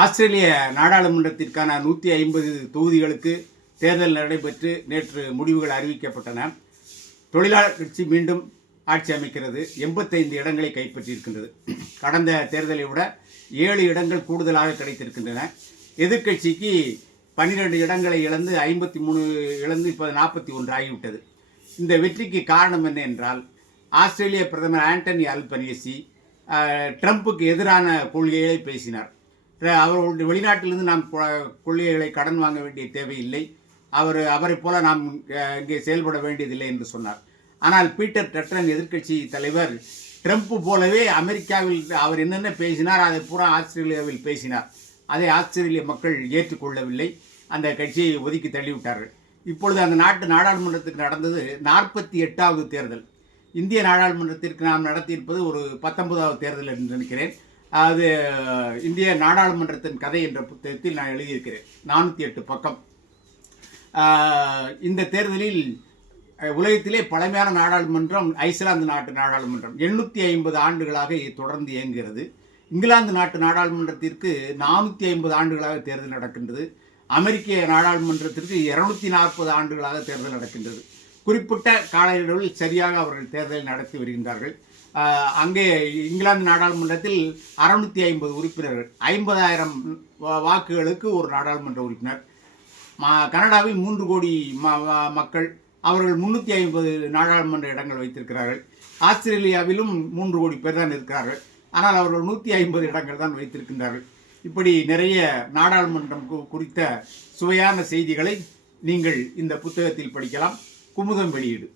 ஆஸ்திரேலிய நாடாளுமன்றத்திற்கான 150 தொகுதிகளுக்கு தேர்தல் நடைபெற்று நேற்று முடிவுகள் அறிவிக்கப்பட்டன. தொழிலாளர் கட்சி மீண்டும் ஆட்சி அமைக்கிறது. 85 இடங்களை கைப்பற்றியிருக்கின்றது. கடந்த தேர்தலை விட 7 இடங்கள் கூடுதலாக கிடைத்திருக்கின்றன. எதிர்க்கட்சிக்கு 12 இடங்களை இழந்து 53 இழந்து இப்போ 41 ஆகிவிட்டது. இந்த வெற்றிக்கு காரணம் என்ன என்றால், ஆஸ்திரேலிய பிரதமர் ஆண்டனி அல்பனீசி ட்ரம்புக்கு எதிரான கொள்கைகளை பேசினார். அவர்களுடைய வெளிநாட்டிலிருந்து நாம் கொள்கைகளை கடன் வாங்க வேண்டிய தேவையில்லை, அவரை போல நாம் இங்கே செயல்பட வேண்டியதில்லை என்று சொன்னார். ஆனால் பீட்டர் டட்டன் எதிர்க்கட்சி தலைவர் ட்ரம்ப் போலவே அமெரிக்காவில் அவர் என்னென்ன பேசினார் அதை பூரா ஆஸ்திரேலியாவில் பேசினார். அதை ஆஸ்திரேலிய மக்கள் ஏற்றுக்கொள்ளவில்லை. அந்த கட்சியை ஒதுக்கி தள்ளிவிட்டார்கள். இப்பொழுது அந்த நாட்டு நாடாளுமன்றத்துக்கு நடந்தது 48வது தேர்தல். இந்திய நாடாளுமன்றத்திற்கு நாம் நடத்தியிருப்பது ஒரு 19வது தேர்தல் என்று நினைக்கிறேன். அது இந்திய நாடாளுமன்றத்தின் கதை என்ற புத்தகத்தில் நான் எழுதியிருக்கிறேன். 408 பக்கம். இந்த தேர்தலில் உலகத்திலே பழமையான நாடாளுமன்றம் ஐஸ்லாந்து நாட்டு நாடாளுமன்றம் 850 ஆண்டுகளாக தொடர்ந்து இயங்குகிறது. இங்கிலாந்து நாட்டு நாடாளுமன்றத்திற்கு 450 ஆண்டுகளாக தேர்தல் நடக்கின்றது. அமெரிக்க நாடாளுமன்றத்திற்கு 240 ஆண்டுகளாக தேர்தல் நடக்கின்றது. குறிப்பிட்ட காலயளவில் சரியாக அவர்கள் தேர்தலை நடத்தி வருகின்றார்கள். அங்கே இங்கிலாந்து நாடாளுமன்றத்தில் 650 உறுப்பினர்கள், 50,000 வாக்குகளுக்கு ஒரு நாடாளுமன்ற உறுப்பினர். கனடாவில் 3 கோடி மக்கள், அவர்கள் 350 நாடாளுமன்ற இடங்கள் வைத்திருக்கிறார்கள். ஆஸ்திரேலியாவிலும் 3 கோடி பேர் தான் இருக்கிறார்கள். ஆனால் அவர்கள் 150 இடங்கள் தான் வைத்திருக்கின்றார்கள். இப்படி நிறைய நாடாளுமன்றம் குறித்த சுவையான செய்திகளை நீங்கள் இந்த புத்தகத்தில் படிக்கலாம். குமுதம் வெளியீடு.